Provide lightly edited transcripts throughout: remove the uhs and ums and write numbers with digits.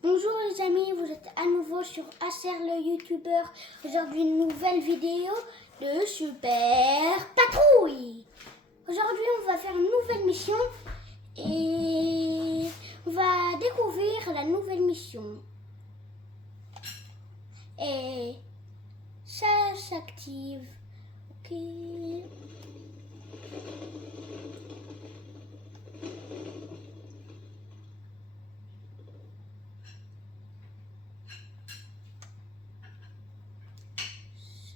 Bonjour les amis, vous êtes à nouveau sur Acer le youtubeur. Aujourd'hui une nouvelle vidéo de Super Patrouille. Aujourd'hui on va faire une nouvelle mission et on va découvrir la nouvelle mission. Et ça s'active. Ok.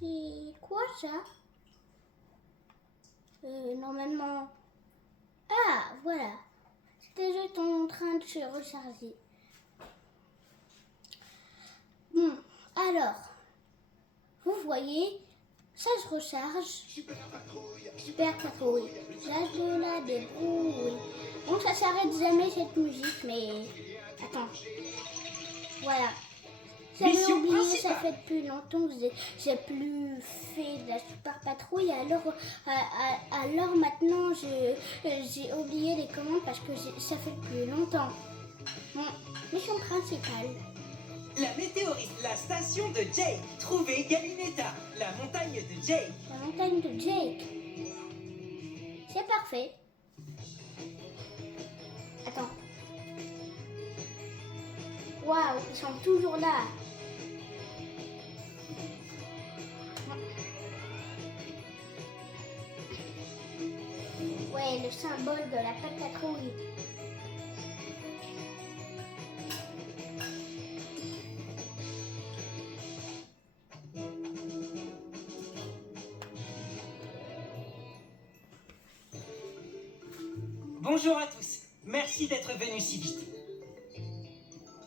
C'est quoi ça? Normalement... Ah, voilà. C'était juste en train de se recharger. Bon, alors, vous voyez, ça se recharge. Super Patrouille. J'aide de la débrouille. Bon, ça s'arrête jamais cette musique, mais... Attends. Voilà. J'avais oublié, principale. Ça fait depuis longtemps que j'ai plus fait de la Super Patrouille. Alors maintenant, j'ai oublié les commandes parce que ça fait plus longtemps. Bon, mission principale. La météorite, la station de Jake. Trouver Galinetta, la montagne de Jake. La montagne de Jake. C'est parfait. Attends. Waouh, ils sont toujours là. Ouais, le symbole de la patrouille. Bonjour à tous, merci d'être venus si vite.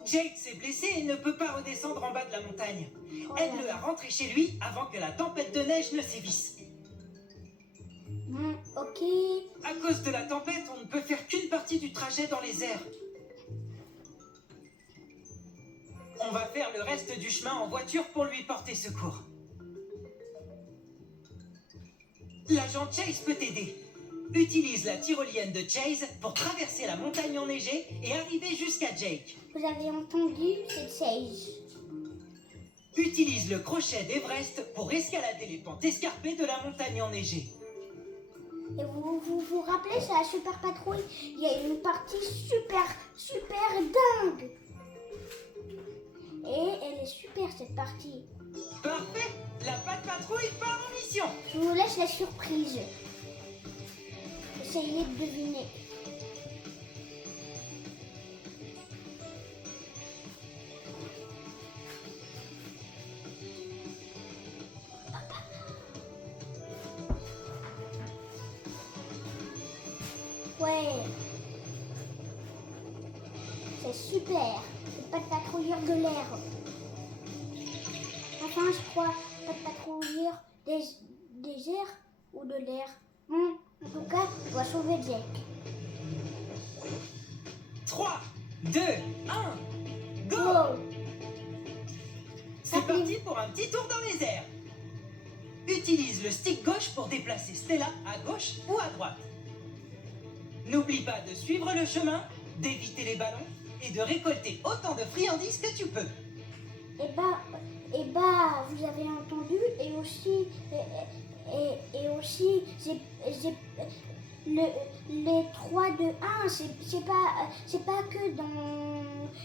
Jake s'est blessé et ne peut pas redescendre en bas de la montagne. Aide-le à rentrer chez lui avant que la tempête de neige ne sévisse. Ok. À cause de la tempête, on ne peut faire qu'une partie du trajet dans les airs. On va faire le reste du chemin en voiture pour lui porter secours. L'agent Chase peut t'aider. Utilise la tyrolienne de Chase pour traverser la montagne enneigée et arriver jusqu'à Jake. Vous avez entendu, c'est Chase. Utilise le crochet d'Everest pour escalader les pentes escarpées de la montagne enneigée. Et vous rappelez, c'est la Super Patrouille, il y a une partie super dingue. Et elle est super cette partie. Parfait, la patrouille part en mission. Je vous laisse la surprise. Essayez de deviner. Ouais. C'est super. C'est pas de patrouilleur de l'air. Enfin, je crois, pas de patrouilleur des airs ou de l'air. En tout cas, on doit sauver Jake. 3, 2, 1, go, C'est parti pour un petit tour dans les airs. Utilise le stick gauche pour déplacer Stella à gauche ou à droite. N'oublie pas de suivre le chemin, d'éviter les ballons et de récolter autant de friandises que tu peux. Et bah, vous avez entendu, et aussi, les 3, 2, 1, c'est pas que dans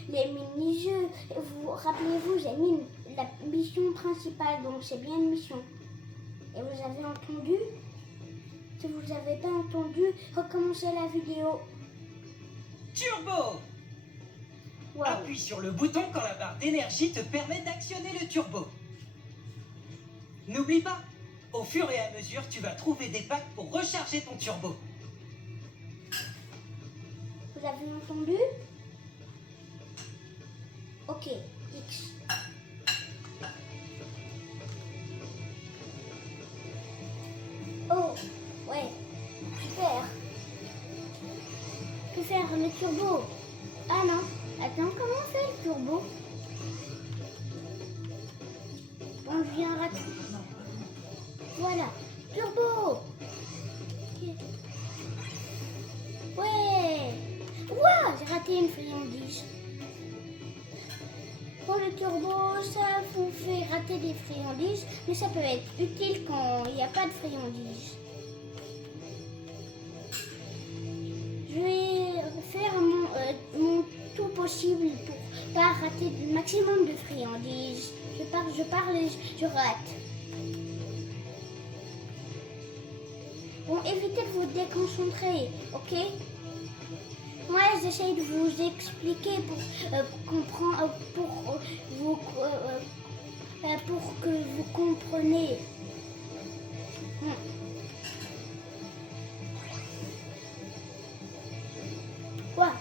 les mini-jeux. Vous rappelez-vous, j'ai mis la mission principale, donc c'est bien une mission. Et vous avez entendu? Si vous n'avez pas entendu, recommencez la vidéo. Turbo! Wow. Appuie sur le bouton quand la barre d'énergie te permet d'actionner le turbo. N'oublie pas, au fur et à mesure, tu vas trouver des packs pour recharger ton turbo. Vous avez entendu? Ok, X. Oh, ouais, super. Que faire le turbo? Ah non, attends, comment on fait le turbo? On vient rater. Voilà, turbo. Ouais. Ouah, j'ai raté une friandise. le turbo, ça vous fait rater des friandises, mais ça peut être utile quand il n'y a pas de friandises. Je vais faire mon tout possible pour pas rater le maximum de friandises. Je parle et je rate. Bon, évitez de vous déconcentrer, ok? Moi, j'essaye de vous expliquer pour comprendre, pour que vous compreniez. Quoi?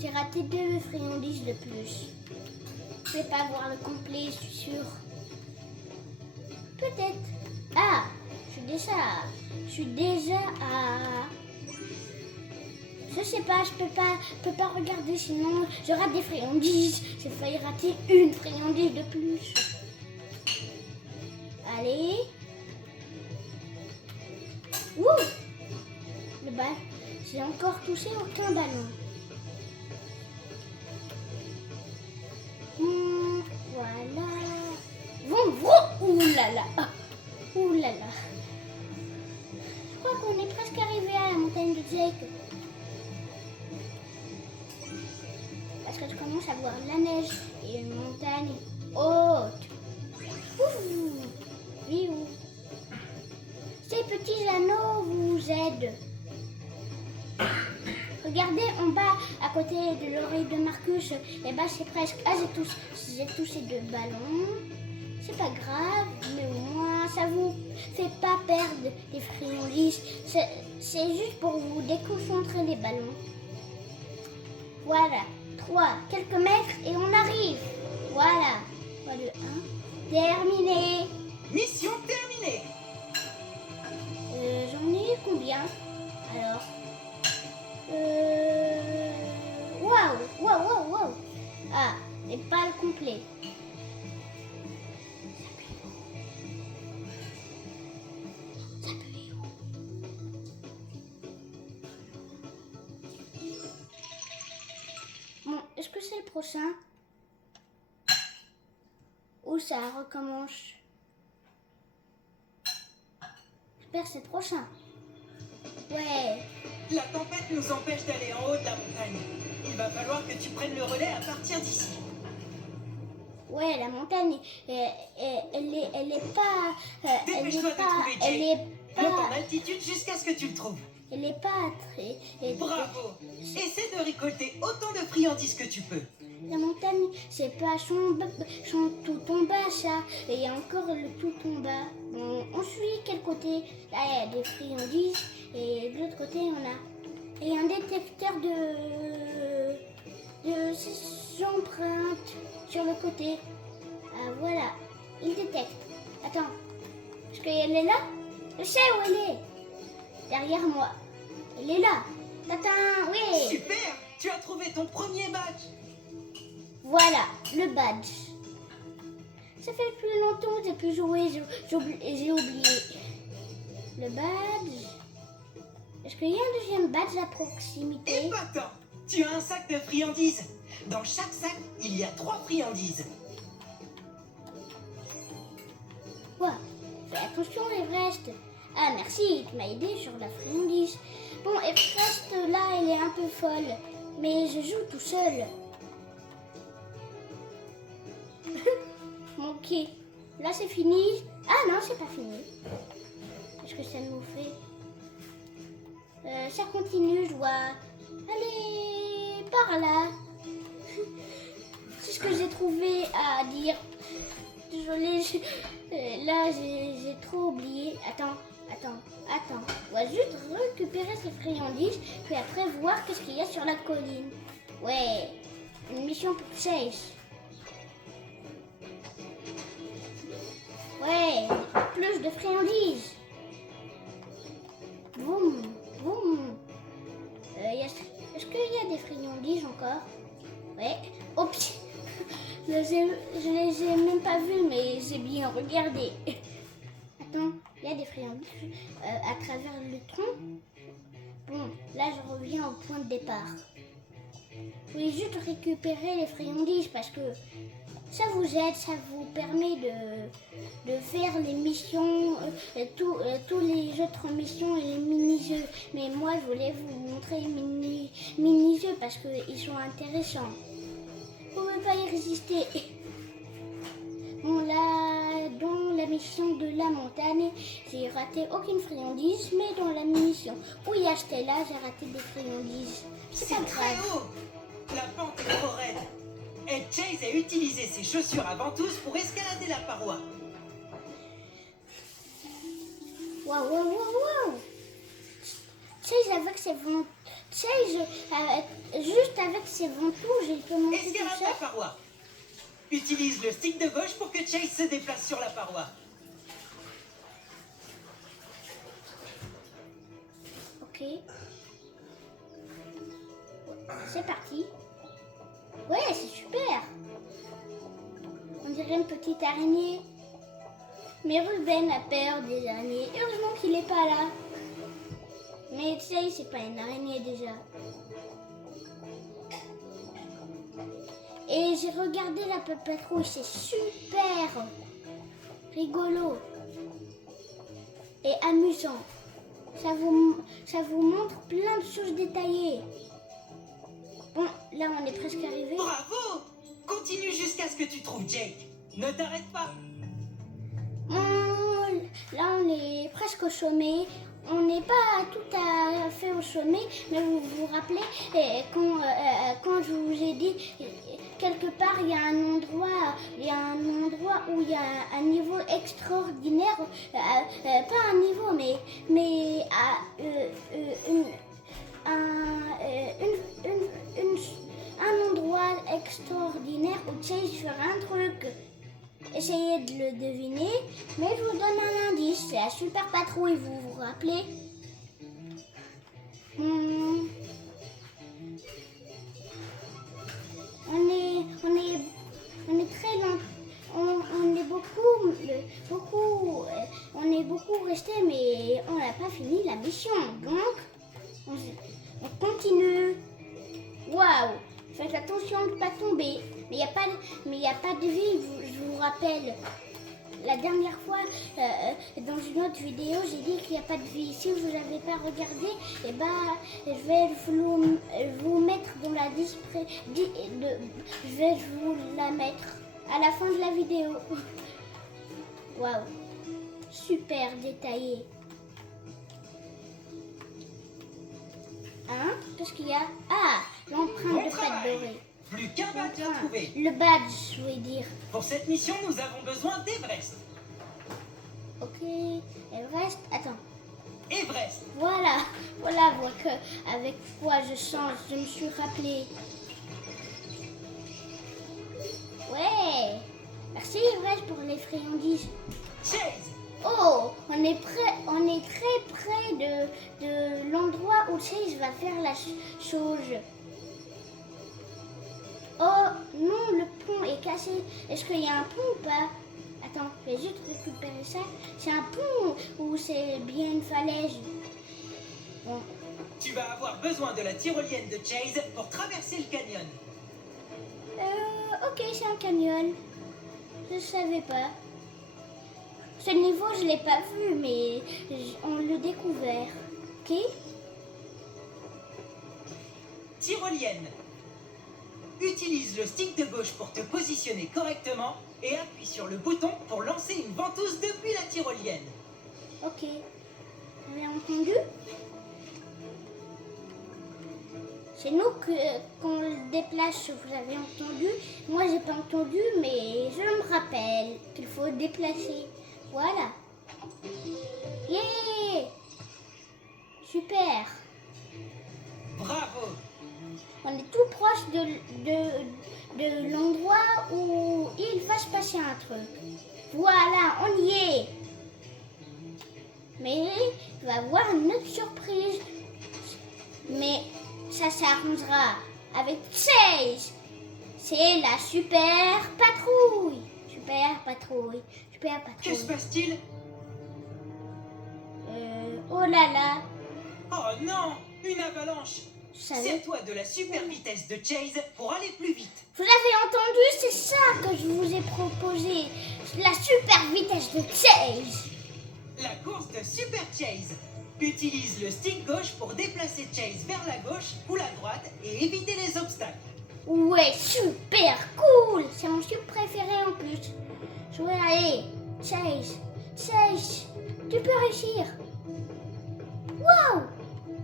J'ai raté 2 friandises de plus. Je vais pas voir le complet, je suis sûre. Peut-être. Ah, je suis déjà à... Je sais pas, je peux pas regarder, sinon je rate des friandises. J'ai failli rater une friandise de plus. Allez. Ouh! Le bal. J'ai encore touché aucun ballon. Voilà. Vroom, vroom. Ouh là là. Ouh là là. Je crois qu'on est presque arrivé à la montagne de Jake. Parce que je commence à voir de la neige et une montagne haute. Ouh. Viou. Ces petits anneaux vous aident. Regardez en bas, à côté de l'oreille de Marcus. Et bah c'est presque... Ah, j'ai touché 2 ballons. C'est pas grave, mais au moins ça vous fait pas perdre des friandises. C'est juste pour vous déconcentrer les ballons. Voilà. 3, quelques mètres et on arrive. Voilà. 3, 2, 1. Terminé. Mission terminée. J'en ai combien? Alors. Waouh. Ah, et pas le complet. Ça peut aller où? Bon, est-ce que c'est le prochain? Ou ça recommence? J'espère que c'est le prochain. Ouais. La tempête nous empêche d'aller en haut de la montagne. Il va falloir que tu prennes le relais à partir d'ici. Ouais, la montagne, elle est pas... Dépêche-toi de trouver Jake. Monte en altitude jusqu'à ce que tu le trouves. Elle est pas très... Bravo. Essaie de récolter autant de friandises que tu peux. La montagne, c'est pas son tout en bas, ça. Et il y a encore le tout en bas. On suit quel côté? Là, il y a des friandises. Et de l'autre côté, on a... Et un détecteur de empreintes sur le côté. Ah, voilà. Il détecte. Attends. Est-ce qu'elle est là? Je sais où elle est. Derrière moi. Elle est là. Tatin, oui. Super. Tu as trouvé ton premier badge. Voilà, le badge. Ça fait plus longtemps que j'ai pu jouer, j'ai oublié. Le badge. Est-ce qu'il y a un deuxième badge à proximité? Épatant. Tu as un sac de friandises. Dans chaque sac, il y a 3 friandises. Quoi? Fais attention, Everest. Ah, merci, tu m'as aidé sur la friandise. Bon, Everest, là, elle est un peu folle. Mais je joue tout seul. Ok, là c'est fini. Ah non, c'est pas fini. Qu'est-ce que ça nous fait? Ça continue, je dois aller par là. C'est ce que j'ai trouvé à dire. Désolée, là j'ai trop oublié. Attends. On va juste récupérer ces friandises, puis après voir qu'est-ce qu'il y a sur la colline. Ouais, une mission pour Chase. Ouais, plus de friandises. Boum. Est-ce qu'il y a des friandises encore? Ouais. Oups. Je les ai même pas vues, mais j'ai bien regardé. Attends, il y a des friandises à travers le tronc. Bon, là je reviens au point de départ. Je voulais juste récupérer les friandises parce que ça vous aide, ça vous permet de faire les missions, tous les autres missions et les mini-jeux. Mais moi, je voulais vous montrer les mini-jeux parce qu'ils sont intéressants. Vous ne pouvez pas y résister. Bon, là, dans la mission de la montagne, j'ai raté aucune friandise, mais dans la mission où il y a Stella, j'ai raté des friandises. C'est pas très grave. haut. La pente est trop raide. Et Chase a utilisé ses chaussures à ventouses pour escalader la paroi. Waouh, waouh, waouh, waouh! Chase avec ses ventouses, juste avec ses ventouses, il peut monter tout Escalade seul. la paroi. Utilise le stick de gauche pour que Chase se déplace sur la paroi. Ok. C'est parti. Ouais, c'est super. On dirait une petite araignée. Mais Ruben a peur des araignées. Heureusement qu'il n'est pas là. Mais tu sais, c'est pas une araignée déjà. Et j'ai regardé la patrouille, c'est super rigolo et amusant. Ça vous montre plein de choses détaillées. Bon, là on est presque arrivé. Bravo! Continue jusqu'à ce que tu trouves Jake. Ne t'arrête pas. Là on est presque au sommet. On n'est pas tout à fait au sommet, mais vous vous rappelez quand je vous ai dit quelque part il y a un endroit où il y a un niveau extraordinaire, pas un niveau mais un endroit extraordinaire où Chase fera un truc. Essayez de le deviner, mais je vous donne un indice, c'est la super patrouille, vous vous rappelez? On est très lent, on est beaucoup resté, mais on n'a pas fini la mission, donc on continue. Waouh! Faites attention de ne pas tomber. Mais il n'y a pas de vie, je vous rappelle. La dernière fois, dans une autre vidéo, j'ai dit qu'il n'y a pas de vie. Si vous n'avez pas regardé, eh ben, je vais vous mettre dans la je vais vous la mettre à la fin de la vidéo. Waouh, super détaillé. Hein? Qu'est-ce qu'il y a? Ah, l'empreinte de pâte dorée. Plus qu'un badge à trouver. Le badge, je voulais dire. Pour cette mission, nous avons besoin d'Everest. Ok, Everest, attends. Everest. Voilà, avec quoi je change, je me suis rappelé. Ouais, merci Everest pour les friandises. Chase. Oh, on est très près de l'endroit où Chase va faire la chose. Oh non, le pont est cassé. Est-ce qu'il y a un pont ou pas? Attends, je vais juste récupérer ça. C'est un pont ou c'est bien une falaise? Bon. Tu vas avoir besoin de la tyrolienne de Chase pour traverser le canyon. Ok, c'est un canyon. Je savais pas. Ce niveau, je l'ai pas vu, mais on l'a découvert. Ok? Tyrolienne. Utilise le stick de gauche pour te positionner correctement et appuie sur le bouton pour lancer une ventouse depuis la tyrolienne. Ok. Vous avez entendu? C'est nous qu'on le déplace, vous avez entendu. Moi, j'ai pas entendu, mais je me rappelle qu'il faut déplacer. Voilà. Yeah! Super. Bravo. On est tout proche de l'endroit où il va se passer un truc. Voilà, on y est. Mais il va y avoir une autre surprise. Mais ça s'arrangera avec Chase. C'est la super patrouille. Super patrouille. Super patrouille. Que se passe-t-il? Oh là là. Oh non, une avalanche. Sers-toi de la super vitesse de Chase pour aller plus vite. Vous avez entendu, c'est ça que je vous ai proposé. La super vitesse de Chase. La course de Super Chase. Utilise le stick gauche pour déplacer Chase vers la gauche ou la droite et éviter les obstacles. Ouais, super cool. C'est mon super préféré en plus. Je vais aller. Chase, tu peux réussir. Waouh.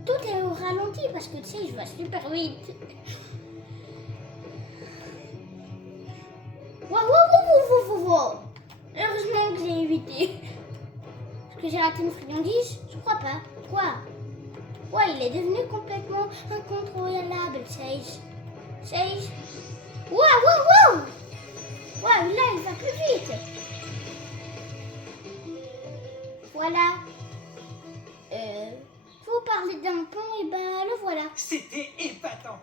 Tout est au ralenti parce que tu sais, je vais super vite. Wow. Heureusement que j'ai évité. Est-ce que j'ai raté une friandise? Je crois pas. Quoi? Ouais, il est devenu complètement incontrôlable, Chase. Wow. Wow, là, il va plus vite. Voilà. Faut parler d'un pont et ben le voilà. C'était épatant.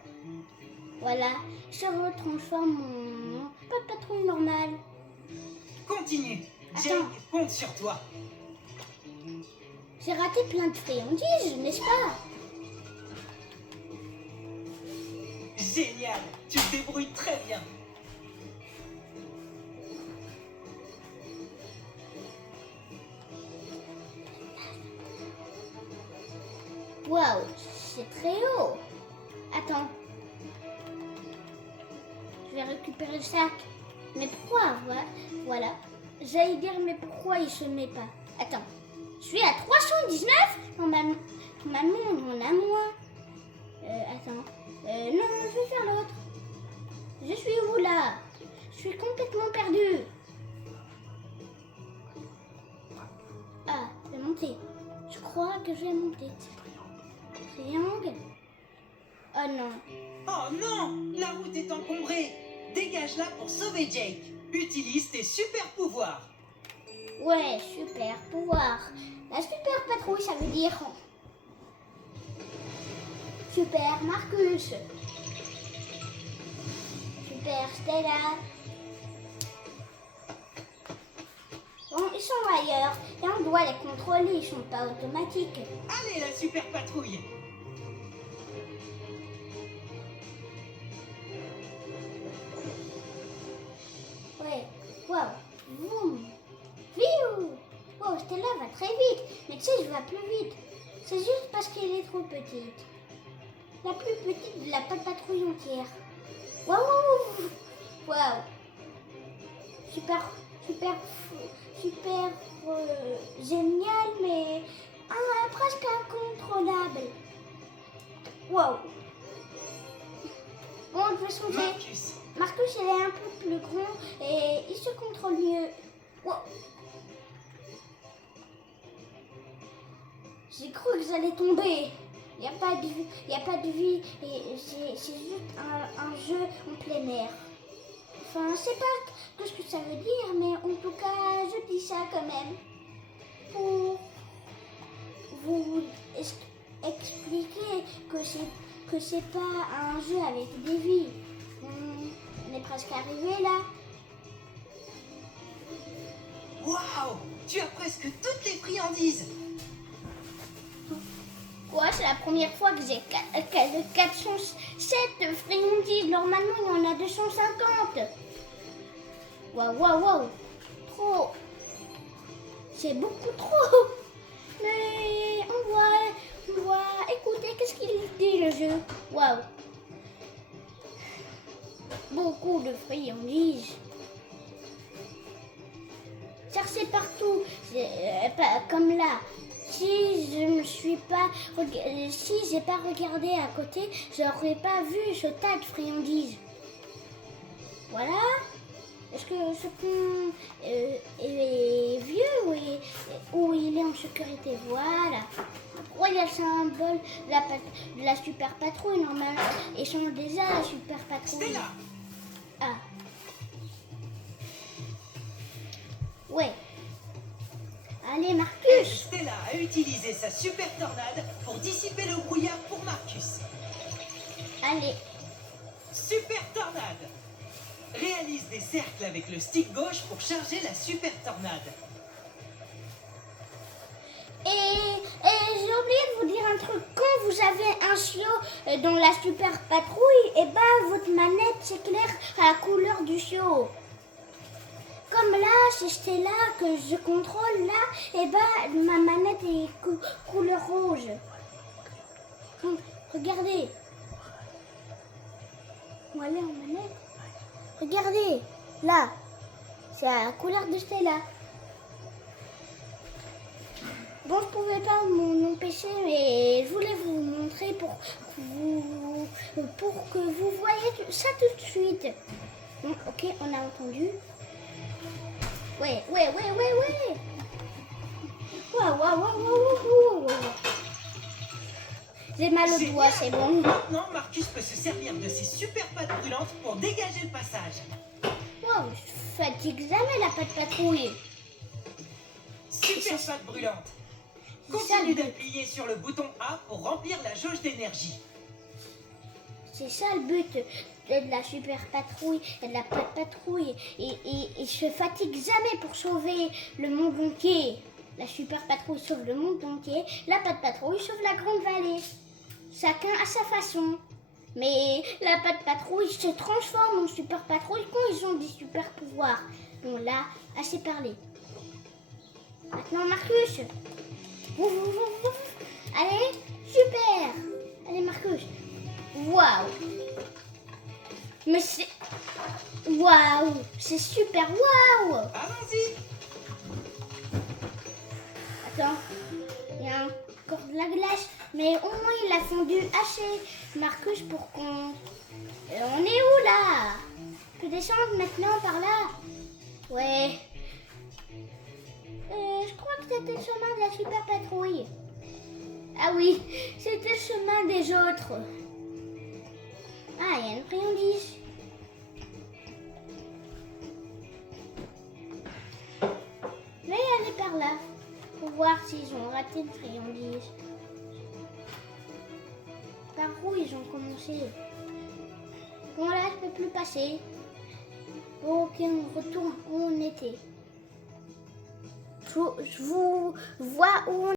Voilà, je retransforme mon pas de patrouille normale. Continue. Attends. Jake compte sur toi. J'ai raté plein de friandises, n'est-ce pas? Génial. Tu te débrouilles très bien. Waouh, c'est très haut. Attends. Je vais récupérer le sac. Mais pourquoi? Voilà. J'allais dire, mais pourquoi il se met pas? Attends. Je suis à 319? Normalement, on en a moins. Attends. Non, je vais faire l'autre. Je suis où là? Je suis complètement perdue. Ah, je vais monter. Je crois que je vais monter. Triangle. Oh non. Oh non, la route est encombrée. Dégage-la pour sauver Jake. Utilise tes super pouvoirs. Ouais, super pouvoir. La super patrouille, ça veut dire Super Marcus. Super Stella. Bon, ils sont ailleurs et on doit les contrôler, ils sont pas automatiques. Allez, la super patrouille. Ouais, waouh, boum, viou. Oh, Stella va très vite, mais tu sais, je vais plus vite. C'est juste parce qu'elle est trop petite. La plus petite de la patrouille entière. Waouh, waouh. Super génial, mais presque incontrôlable. Waouh. Bon, je vais changer. Marcus, il est un peu plus grand et il se contrôle mieux. Wow. J'ai cru que j'allais tomber. Il n'y a pas de vie et c'est juste un jeu en plein air. Enfin, je sais pas ce que ça veut dire, mais en tout cas, je dis ça quand même pour vous expliquer que c'est pas un jeu avec des vies. On est presque arrivé là. Waouh, tu as presque toutes les friandises. Ouais, c'est la première fois que j'ai 407 friandises. Normalement, il y en a 250. Waouh. Trop. C'est beaucoup trop. Mais on doit écouter qu'est-ce qu'il dit le jeu. Waouh. Beaucoup de friandises. Cherchez partout. Pas comme là. Si j'ai pas regardé à côté, j'aurais pas vu ce tas de friandises. Voilà. Est-ce que ce pont est vieux ou il est en sécurité? Voilà. Pourquoi il y a le symbole de la super patrouille normalement? Ils sont déjà la super patrouille. Stella. Ah. Ouais. Allez, Marcus. Stella a utilisé sa super tornade pour dissiper le brouillard pour Marcus. Allez. Super tornade. Réalise des cercles avec le stick gauche pour charger la super tornade. Et j'ai oublié de vous dire un truc. Quand vous avez un chiot dans la super patrouille, et bah votre manette s'éclaire à la couleur du chiot. Comme là, c'est Stella que je contrôle là, et bah ma manette est couleur rouge. Regardez. Où elle est en manette? Regardez, là, c'est la couleur de Stella. Bon, je pouvais pas m'en empêcher, mais je voulais vous montrer pour que vous voyez ça tout de suite. Bon, ok, on a entendu. Ouais. Waouh. J'ai mal au doigt, c'est bon. Maintenant, Marcus peut se servir de ses super pattes brûlantes pour dégager le passage. Waouh, je fatigue jamais la patte patrouille. Super pattes brûlantes. Continue d'appuyer sur le bouton A pour remplir la jauge d'énergie. C'est ça le but de la super patrouille et de la patte patrouille. Et je fatigue jamais pour sauver le monde entier. La super patrouille sauve le monde entier. La patte patrouille sauve la grande vallée. Chacun à sa façon. Mais la patte patrouille se transforme en super patrouille quand ils ont des super pouvoirs. Bon là, assez parlé. Maintenant Marcus. Allez, super. Allez Marcus. Waouh. Mais c'est... Waouh. C'est super. Waouh. Allons-y. Attends. Il y a encore de la glace. Mais au moins il a fondu assez, Marcus, pour qu'on... On est où là? Je peux descendre maintenant par là? Ouais. Je crois que c'était le chemin de la super patrouille. Ah oui, c'était le chemin des autres. Ah, il y a une friandise. Mais elle est par là. Pour voir s'ils ont raté une friandise. Par où ils ont commencé? Bon là, je peux plus passer. Ok, on retourne où on était. Je vous vois où on